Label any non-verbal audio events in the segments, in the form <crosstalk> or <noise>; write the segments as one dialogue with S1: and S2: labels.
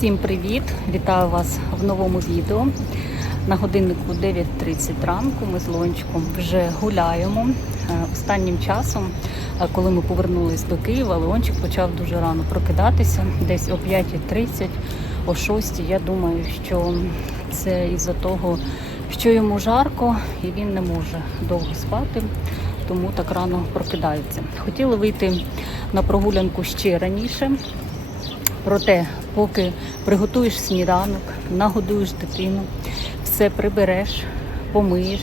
S1: Всім привіт! Вітаю вас в новому відео. На годиннику 9.30 ранку ми з Лончиком вже гуляємо. Е, Останнім часом, е, коли ми повернулись до Києва, Леончик почав дуже рано прокидатися, десь о 5.30, о 6. Я думаю, що це із-за того, що йому жарко і він не може довго спати, тому так рано прокидається. Хотіли вийти на прогулянку ще раніше. Проте, поки приготуєш сніданок, нагодуєш дитину, все прибереш, помиєш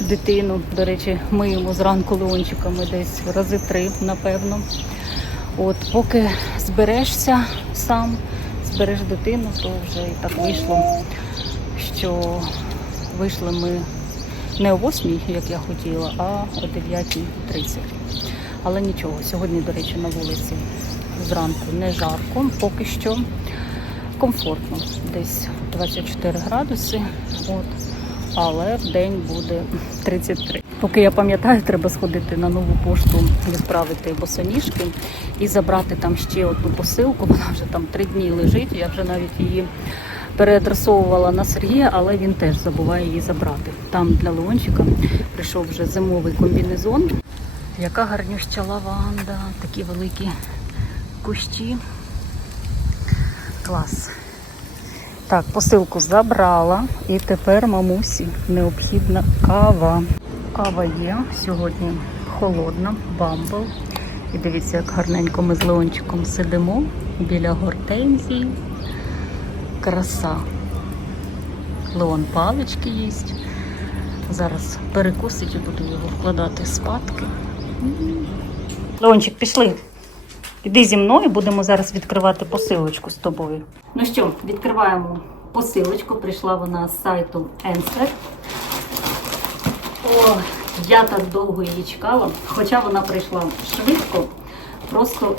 S1: дитину. До речі, миємо зранку леончиками десь рази три, напевно. От, поки зберешся сам, збереш дитину, то вже і так вийшло, що вийшли ми не о 8, як я хотіла, а о 9.30. Але нічого, сьогодні, до речі, на вулиці зранку не жарко, поки що комфортно, десь 24 градуси. От. Але в день буде 33. Поки я пам'ятаю, треба сходити на нову пошту, відправити босоніжки і забрати там ще одну посилку. Вона вже там три дні лежить. Я вже навіть її переадресовувала на Сергія, але він теж забуває її забрати. Там для Леончика прийшов вже зимовий комбінезон. Яка гарнюща лаванда, такі великі кущі. Клас. Так, посилку забрала і тепер мамусі необхідна кава. Кава є сьогодні холодна, бамбл. І дивіться, як гарненько ми з Леончиком сидимо біля гортензії. Краса. Леон палички їсть. Зараз перекусить і буду його вкладати спадки. Леончик, пішли. Іди зі мною, будемо зараз відкривати посилочку з тобою. Ну що, відкриваємо посилочку. Прийшла вона з сайту Answer. О, я так довго її чекала, хоча вона прийшла швидко. Просто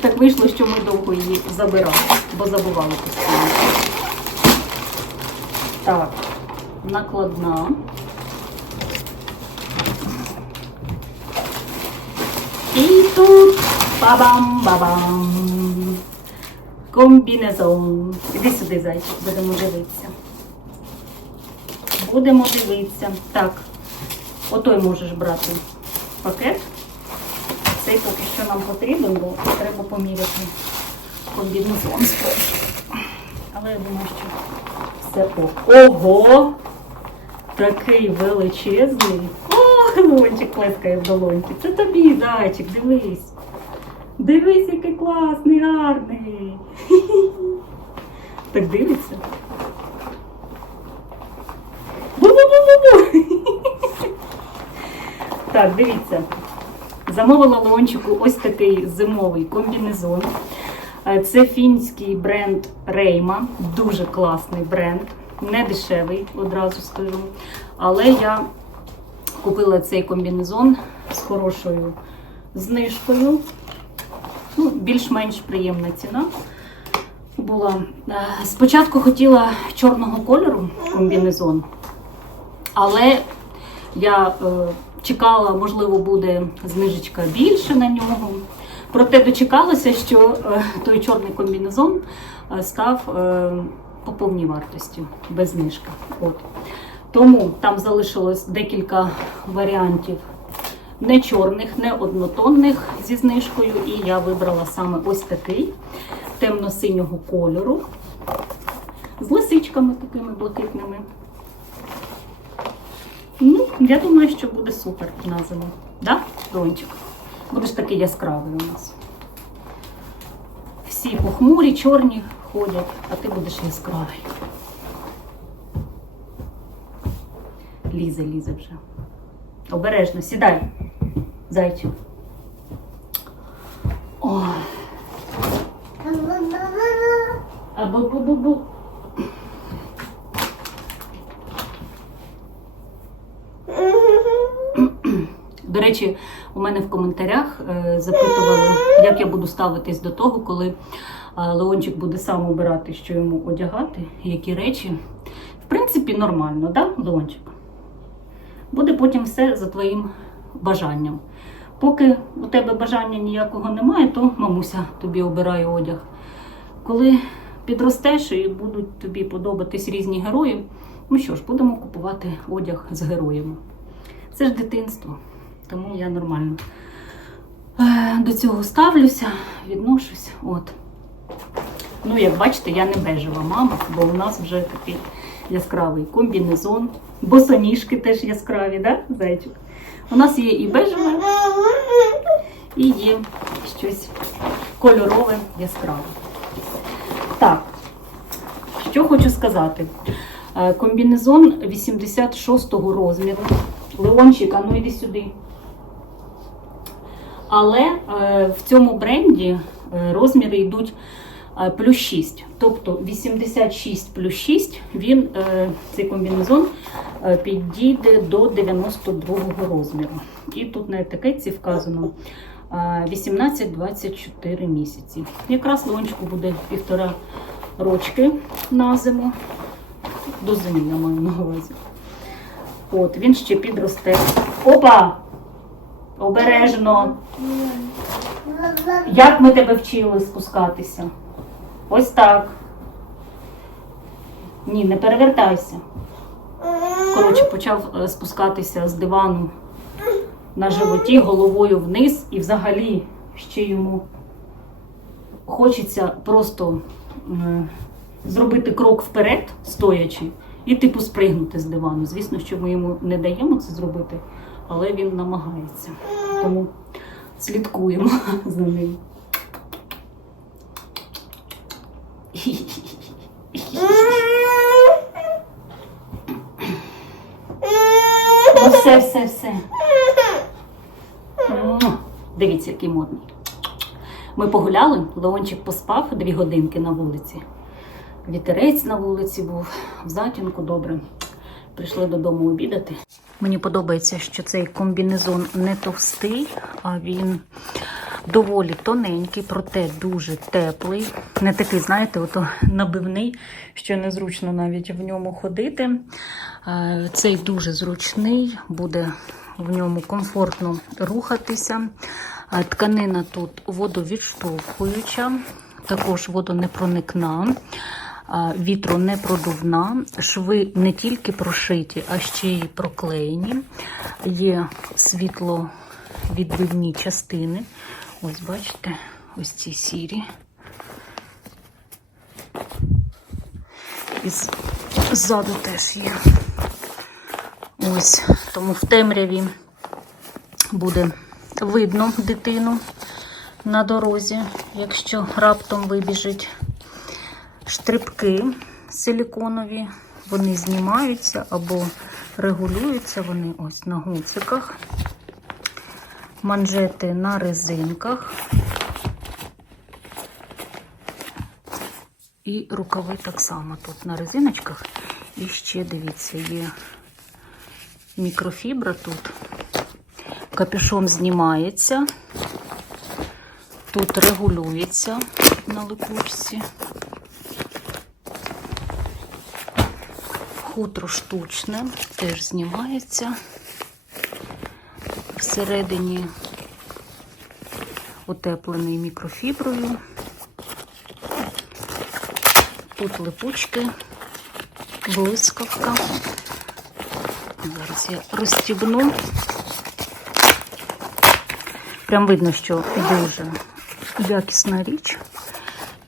S1: так вийшло, що ми довго її забирали, бо забували постійно. Так, накладна. І тут бабам-бабам. Комбінезон. Іди сюди, зайчик, будемо дивитися. Будемо дивитися. Так, отой можеш брати пакет. Цей поки що нам потрібен, бо треба поміряти комбінезон спершу. Але я думаю, що все ок. Ого! Такий величезний. О, Лончик плескає в долоньки. Це тобі, зайчик, дивись. Дивись, який класний, гарний. <laughs> Так дивиться. Бу-бу-бу-бу-бу. <laughs> Так, дивіться. Замовила Леончику ось такий зимовий комбінезон. Е, Це фінський бренд Рейма. Дуже класний бренд. Не дешевий, одразу скажу. Але я купила цей комбінезон з хорошою знижкою. Ну, більш-менш приємна ціна була. Е, Спочатку хотіла чорного кольору комбінезон, але я е, чекала, можливо, буде знижечка більше на нього. Проте дочекалася, що е, той чорний комбінезон став по повній вартості, без знижки. От. Тому там залишилось декілька варіантів не чорних, не однотонних зі знижкою. І я вибрала саме ось такий темно-синього кольору з лисичками такими блакитними. Ну, я думаю, що буде супер на зиму. Да, Дончик? Будеш такий яскравий у нас. Всі похмурі, чорні ходять, а ти будеш яскравий. Лізе, лізе вже. Обережно, сідай, зайчик. Ой. А бу-бу-бу-бу. До речі, у мене в коментарях е, запитували, як я буду ставитись до того, коли е, Леончик буде сам обирати, що йому одягати, які речі. В принципі, нормально, да, Леончик? Буде потім все за твоїм бажанням. Поки у тебе бажання ніякого немає, то мамуся тобі обирає одяг. коли підростеш і будуть тобі подобатись різні герої, ну що ж, будемо купувати одяг з героями. Це ж дитинство, тому я нормально е, до цього ставлюся, відношусь. От. Ну, як бачите, я не бежева мама, бо у нас вже такий яскравий комбінезон, босоніжки теж яскраві, да, зайчик? У нас є і бежеве, і є щось кольорове, яскраве. Так, що хочу сказати. Е, Комбінезон 86-го розміру. Леончик, а ну йди сюди. Але е, в цьому бренді е, розміри йдуть плюс 6. Тобто 86 плюс 6, він, е, цей комбінезон е, підійде до 92 розміру. І тут на етикетці вказано е, 18-24 місяці. Якраз Леончику буде півтора рочки на зиму. До зими я маю на увазі. От, він ще підросте. Опа! Обережно! Як ми тебе вчили спускатися? Ось так. Ні, не перевертайся. Коротше, почав е, спускатися з дивану на животі, головою вниз, і взагалі ще йому хочеться просто зробити крок вперед, стоячи, і типу спригнути з дивану. Звісно, що ми йому не даємо це зробити, але він намагається. Тому слідкуємо <laughs> за ним. Ну, все, все, все. Дивіться, який модний. Ми погуляли, Леончик поспав дві годинки на вулиці. Вітерець на вулиці був, в затінку добре. Прийшли додому обідати. Мені подобається, що цей комбінезон не товстий, а він доволі тоненький, проте дуже теплий. Не такий, знаєте, ото набивний, що незручно навіть в ньому ходити. Е, Цей дуже зручний, буде в ньому комфортно рухатися. Е, Тканина тут водовідштовхуюча, також водонепроникна. а, Вітронепродувна, шви не тільки прошиті, а ще й проклеєні. Є світловідбивні частини. Ось бачите, ось ці сірі. І ззаду теж є. Ось, тому в темряві буде видно дитину на дорозі, якщо раптом вибіжить штрибки силіконові, вони знімаються або регулюються, вони ось на гуциках, манжети на резинках. І рукави так само тут на резиночках. І ще, дивіться, є мікрофібра тут. Капюшон знімається. Тут регулюється на липучці. Хутро штучне, теж знімається. Всередині утеплений мікрофіброю. Тут липучки, блискавка. Зараз я розстібну. Прям видно, що дуже якісна річ.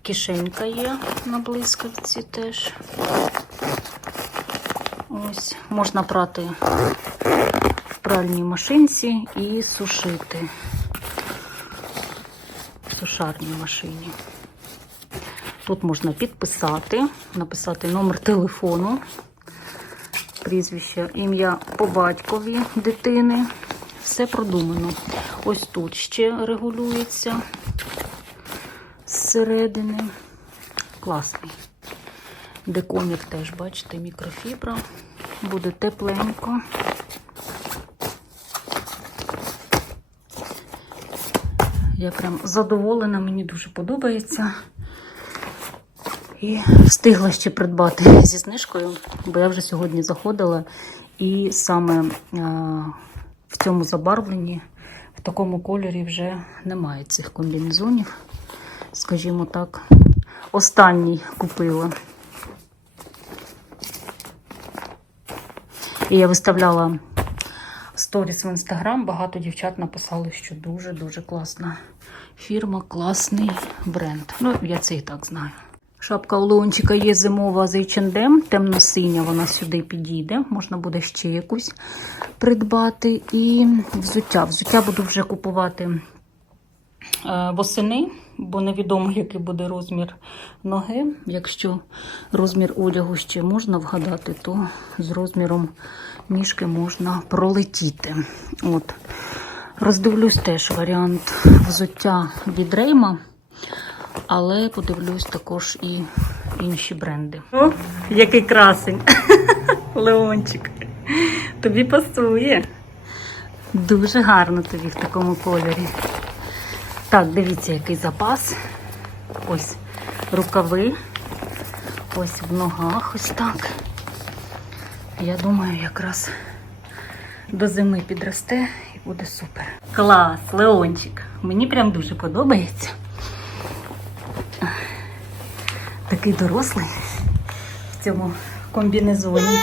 S1: Кишенька є на блискавці теж. Ось, можна прати пральній машинці і сушити в сушарній машині. Тут можна підписати, написати номер телефону, прізвище, ім'я по батькові дитини. Все продумано. Ось тут ще регулюється зсередини. Класний. Декомір теж, бачите, мікрофібра. Буде тепленько. Я прям задоволена, мені дуже подобається. І встигла ще придбати зі знижкою, бо я вже сьогодні заходила, і саме в цьому забарвленні, в такому кольорі вже немає цих комбінезонів, скажімо так, останній купила. І я виставляла сторіс в інстаграм. Багато дівчат написали, що дуже-дуже класна фірма, класний бренд. Ну, я це і так знаю. Шапка у Леончика є зимова з H&M, темно-синя, вона сюди підійде. Можна буде ще якусь придбати. І взуття. Взуття буду вже купувати е, восени, бо невідомо, який буде розмір ноги. Якщо розмір одягу ще можна вгадати, то з розміром ніжки можна пролетіти. От. Роздивлюсь теж варіант взуття від Рейма, але подивлюсь також і інші бренди. О, який красень! <laughs> Леончик. Тобі пасує. Дуже гарно тобі в такому кольорі. Так, дивіться, який запас. Ось рукави. Ось в ногах, ось так. Я думаю, якраз до зими підросте і буде супер. Клас, Леончик. Мені прям дуже подобається. Такий дорослий в цьому комбінезоні.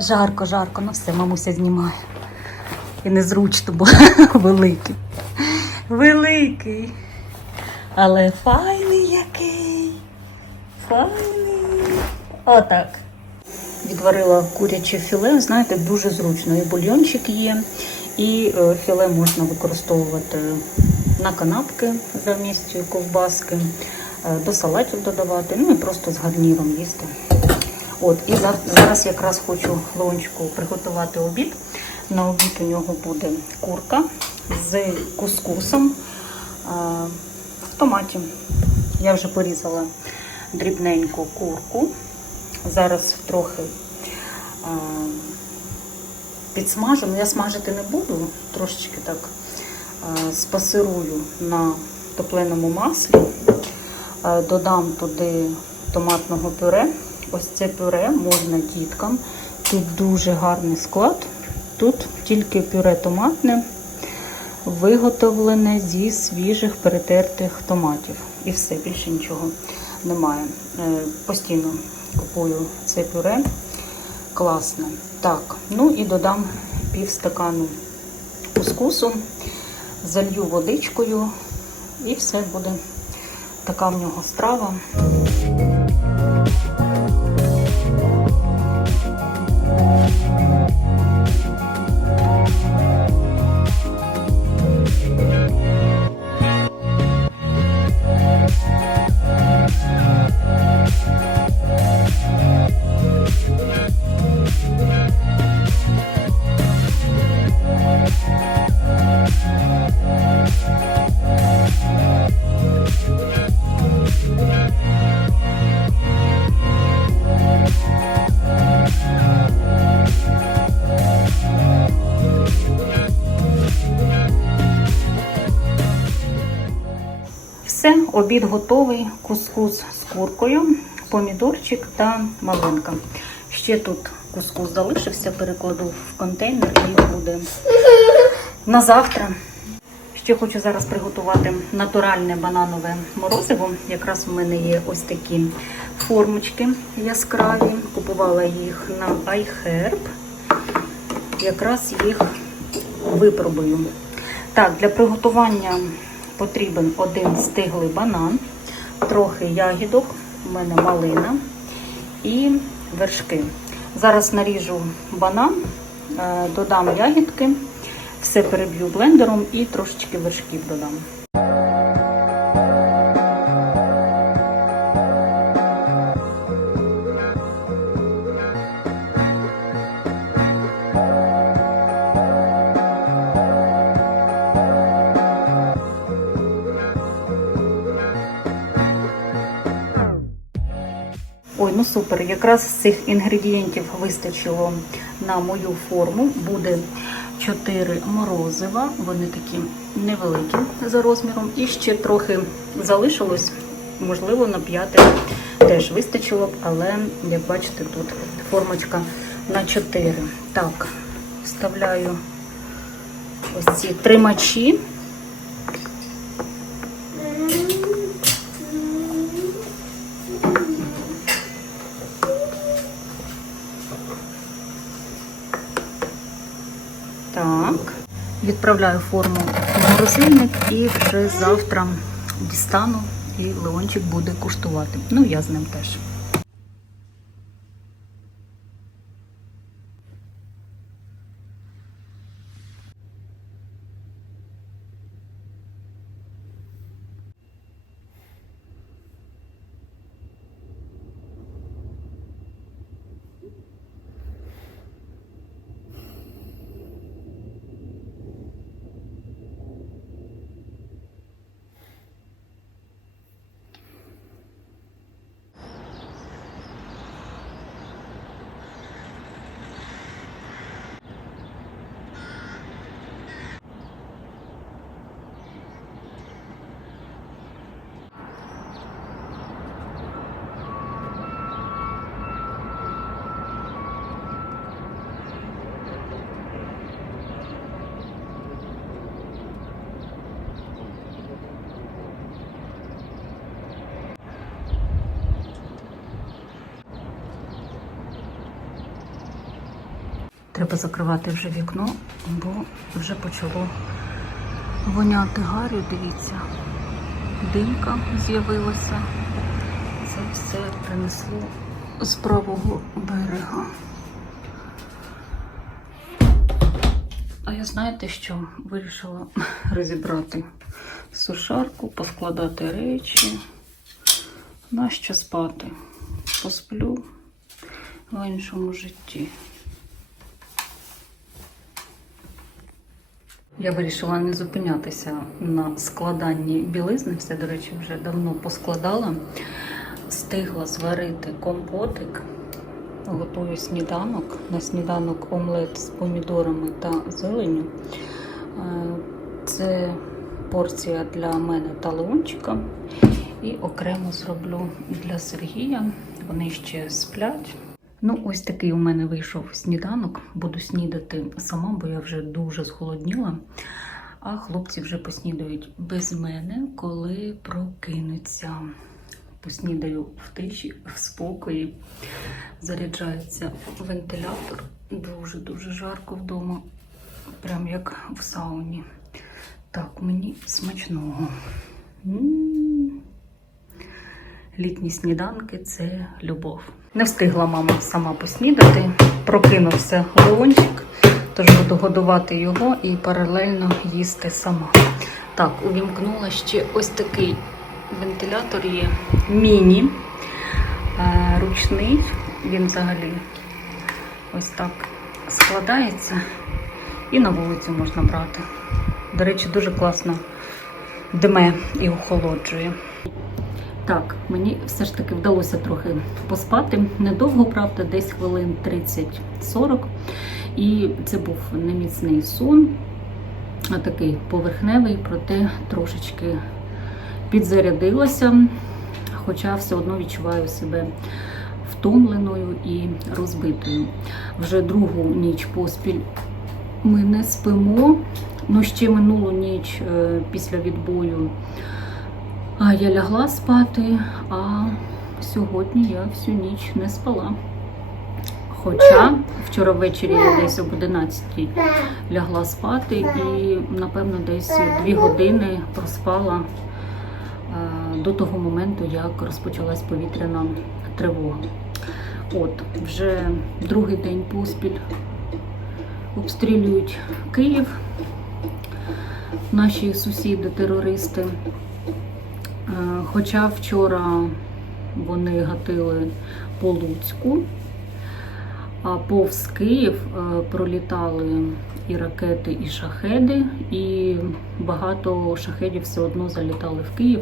S1: Жарко, жарко, ну все, мамуся знімає. І незручно, бо <laughs> великий. Великий. Але файний який. Файний. Отак. Відварила куряче філе, знаєте, дуже зручно. І бульйончик є, і е, філе можна використовувати на канапки замість ковбаски, е, до салатів додавати, ну і просто з гарніром їсти. От, і зараз якраз хочу Леончику приготувати обід. На обід у нього буде курка з кускусом в томаті. Я вже порізала дрібненьку курку. Зараз трохи підсмажу. Ну, я смажити не буду, трошечки так спасирую на топленому маслі. Е, Додам туди томатного пюре. Ось це пюре можна діткам. Тут дуже гарний склад. Тут тільки пюре томатне, виготовлене зі свіжих перетертих томатів. І все, більше нічого немає. Е, Постійно купую це пюре. Класне. Так, ну і додам пів стакану кускусу, залью водичкою і все буде така в нього страва. Обід готовий, кускус з куркою, помідорчик та малинка. Ще тут кускус залишився, перекладу в контейнер і буде на завтра. Ще хочу зараз приготувати натуральне бананове морозиво. Якраз у мене є ось такі формочки яскраві. Купувала їх на iHerb. Якраз їх випробую. Так, для приготування потрібен один стиглий банан, трохи ягідок, у мене малина і вершки. Зараз наріжу банан, е, додам ягідки, все переб'ю блендером і трошечки вершків додам. Супер. Якраз цих інгредієнтів вистачило на мою форму. Буде 4 морозива. Вони такі невеликі за розміром. І ще трохи залишилось, можливо, на п'яте теж вистачило б, але як бачите, тут формочка на 4. Так, вставляю ось ці тримачі. Відправляю форму в морозильник і вже завтра дістану і Леончик буде куштувати. Ну, я з ним теж. Треба закривати вже вікно, бо вже почало воняти гарю. Дивіться, димка з'явилася. Це все принесло з правого берега. А я знаєте що? Вирішила <laughs> розібрати сушарку, поскладати речі. Нащо спати? Посплю в іншому житті. Я вирішила не зупинятися на складанні білизни. Все, до речі, вже давно поскладала. Стигла зварити компотик. Готую сніданок. На сніданок омлет з помідорами та зеленню. Е, Це порція для мене та Леончика. І окремо зроблю для Сергія. Вони ще сплять. Ну, ось такий у мене вийшов сніданок. Буду снідати сама, бо я вже дуже зголодніла. А хлопці вже поснідають без мене, коли прокинуться. Поснідаю в тиші, в спокої. Заряджається вентилятор. Дуже-дуже жарко вдома. Прям як в сауні. Так, мені смачного. М. Літні сніданки це любов. Не встигла мама сама поснідати. Прокинувся Леончик, тож буду годувати його і паралельно їсти сама. Так, увімкнула ще ось такий вентилятор є міні, е, ручний. Він взагалі ось так складається і на вулицю можна брати. До речі, дуже класно дме і охолоджує. Так, мені все ж таки вдалося трохи поспати. Недовго, правда, десь хвилин 30-40. І це був неміцний сон, а такий поверхневий, проте трошечки підзарядилася, хоча все одно відчуваю себе втомленою і розбитою. Вже другу ніч поспіль ми не спимо. Ну, ще минулу ніч е, після відбою. А я лягла спати, а сьогодні я всю ніч не спала. Хоча вчора ввечері я десь об 11 лягла спати і, напевно, десь 2 години проспала е, до того моменту, як розпочалась повітряна тривога. От, вже другий день поспіль обстрілюють Київ, наші сусіди-терористи. Е, Хоча вчора вони гатили по Луцьку, а повз Київ е, пролітали і ракети, і шахеди, і багато шахедів все одно залітали в Київ.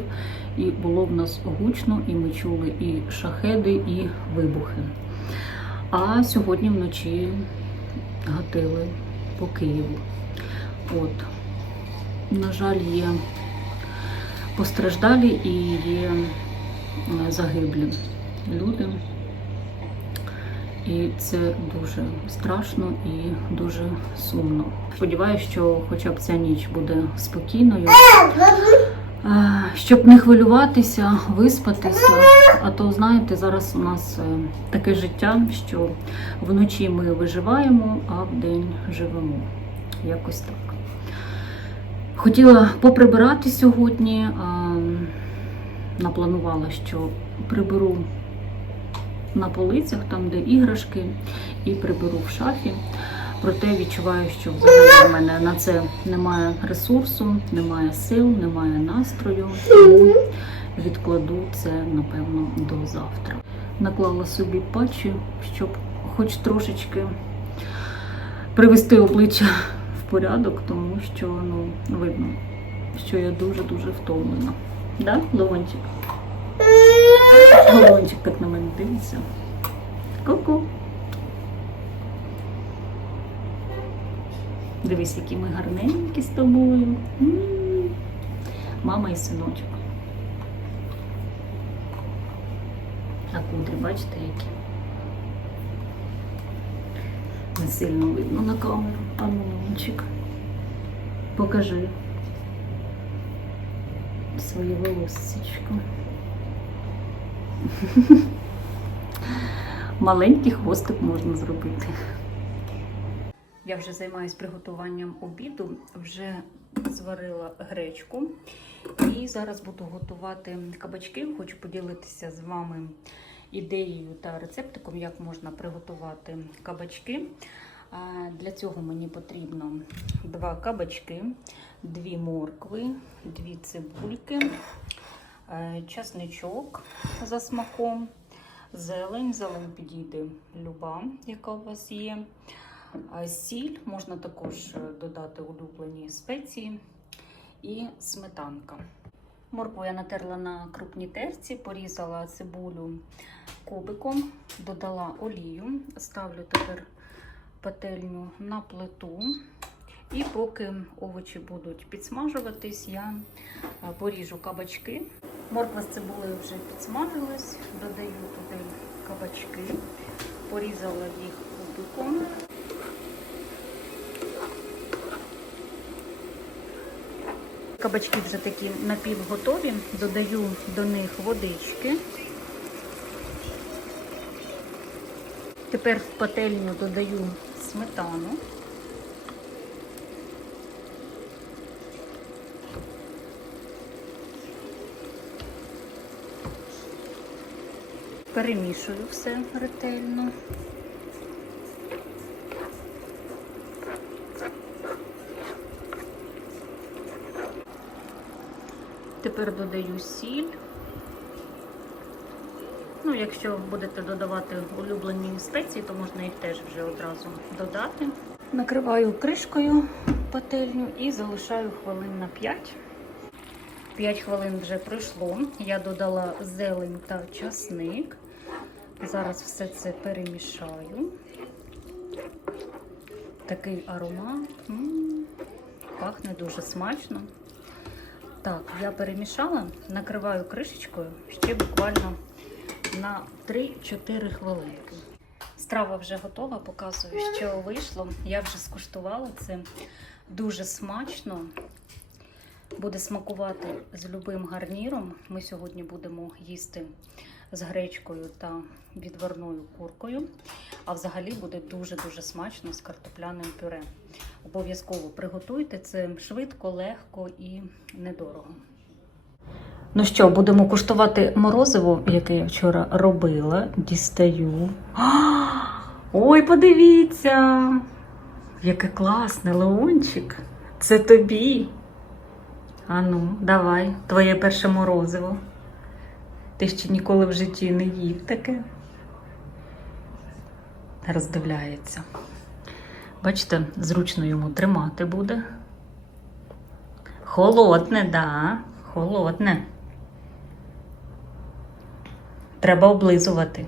S1: І було в нас гучно, і ми чули і шахеди, і вибухи. А сьогодні вночі гатили по Києву. От, на жаль, є постраждалі і є е, загиблі люди. І це дуже страшно і дуже сумно. Сподіваюся, що хоча б ця ніч буде спокійною, Е, щоб не хвилюватися, виспатися. А то, знаєте, зараз у нас е, таке життя, що вночі ми виживаємо, а вдень живемо. Якось так. Хотіла поприбирати сьогодні. Напланувала, що приберу на полицях, там, де іграшки, і приберу в шафі. Проте відчуваю, що взагалі в мене на це немає ресурсу, немає сил, немає настрою. Тому відкладу це, напевно, до завтра. Наклала собі патчі, щоб хоч трошечки привести обличчя порядок, тому що ну, видно, що я дуже-дуже втомлена. Да, Леончик? Леончик так на мене дивиться. Ку-ку. Дивись, які ми гарненькі з тобою. Мама і синочок. А кудрі, бачите, які? Не сильно видно на камеру. Ну, Покажи своє волосечко. <laughs> Маленький хвостик можна зробити. Я вже займаюся приготуванням обіду, вже зварила гречку і зараз буду готувати кабачки. Хочу поділитися з вами ідеєю та рецептиком, як можна приготувати кабачки. Для цього мені потрібно два кабачки, дві моркви, дві цибульки, е, часничок за смаком, зелень. Зелень підійде люба, яка у вас є. Сіль можна також е, додати улюблені спеції і сметанка. Моркву я натерла на крупній терці, порізала цибулю кубиком, додала олію, ставлю тепер пательню на плиту. І поки овочі будуть підсмажуватись, я е, поріжу кабачки. Морква з цибулею вже підсмажилась, додаю туди кабачки, порізала їх кубиком. Кабачки вже такі напівготові, додаю до них водички. Тепер в пательню додаю сметану. Перемішую все ретельно. Тепер додаю сіль. Ну, якщо будете додавати улюблені спеції, то можна їх теж вже одразу додати. Накриваю кришкою пательню і залишаю хвилин на 5. 5 хвилин вже пройшло. Я додала зелень та часник. Зараз все це перемішаю. Такий аромат. Пахне дуже смачно. Так, я перемішала, накриваю кришечкою ще буквально на 3-4 хвилинки. Страва вже готова, показую, що вийшло. Я вже скуштувала це дуже смачно. Буде смакувати з любим гарніром. Ми сьогодні будемо їсти з гречкою та відварною куркою. А взагалі буде дуже-дуже смачно з картопляним пюре. Обов'язково приготуйте це швидко, легко і недорого. Ну що, будемо куштувати морозиво, яке я вчора робила. Дістаю. Ой, подивіться! Яке класне, Леончик. Це тобі. Ану, давай, твоє перше морозиво. Ти ще ніколи в житті не їв таке. Роздивляється. Бачите, зручно йому тримати буде. Холодне, да, холодне. Треба облизувати.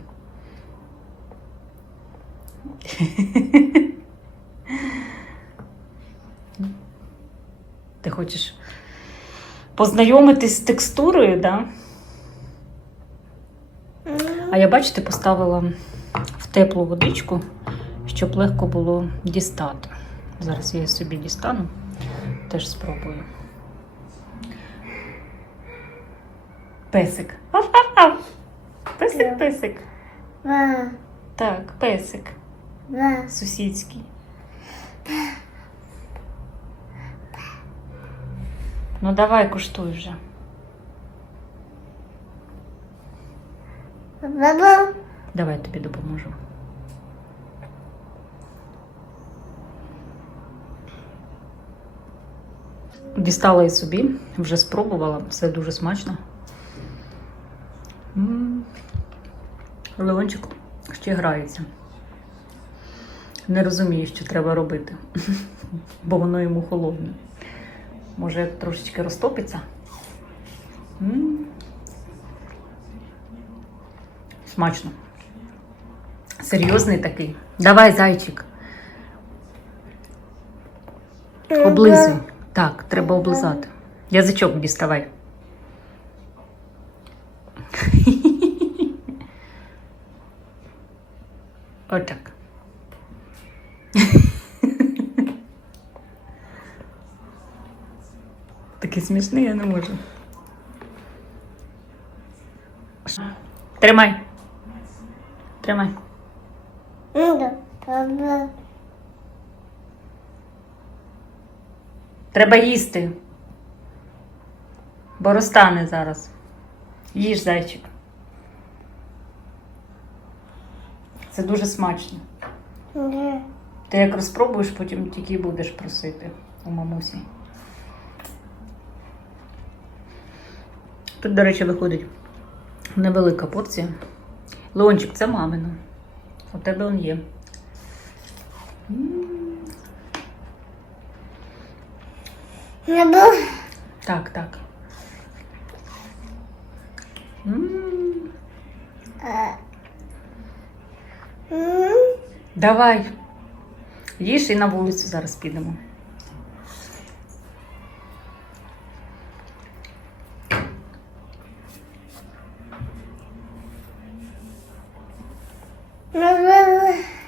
S1: Ти хочеш познайомитись з текстурою, да? А я, бачите, поставила в теплу водичку, щоб легко було дістати. Зараз я собі дістану, теж спробую. Песик. Аф-аф-аф. Песик, песик.
S2: Ва,
S1: Так, песик.
S2: ва,
S1: Сусідський. Ну давай куштуй вже.
S2: Баба.
S1: Давай я тобі допоможу. Дістала і собі, вже спробувала, все дуже смачно. М. Леончик ще грається. Не розуміє, що треба робити, <laughs> бо воно йому холодне. Може, трошечки розтопиться. М. Смачно. Серйозний такий. Давай, зайчик. Облизуй. Так, треба облизати. Язичок діставай. Отак. Такий смішний, я не можу. Тримай. Тримай. Треба їсти. Бо розтане зараз. Їж зайчик. Це дуже смачно.
S2: Да.
S1: Ти як розпробуєш, потім тільки будеш просити у мамусі. Тут, до речі, виходить невелика порція. Леончик, це мамина. У тебе он є. М,
S2: Баба.
S1: Так, так. М.
S2: М.
S1: Давай. Їж і на вулицю зараз підемо.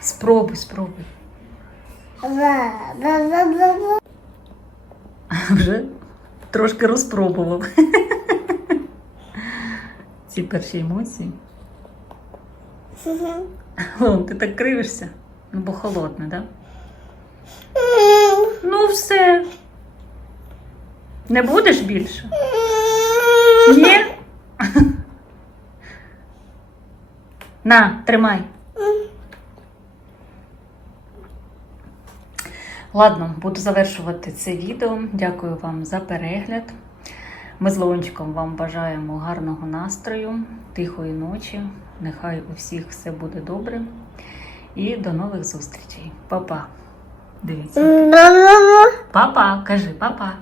S1: Спробуй, спробуй. <laughs> Вже трошки розпробував. <laughs> Ці перші емоції. Лон, ти так кривишся? Ну, бо холодне, так? Да? Ну, все. Не будеш більше? Ні? На, тримай. Ладно, буду завершувати це відео. Дякую вам за перегляд. Ми з Леончиком вам бажаємо гарного настрою, тихої ночі. Нехай у всіх все буде добре. І до нових зустрічей. Па-па. Дивіться. Па-па, кажи, па-па.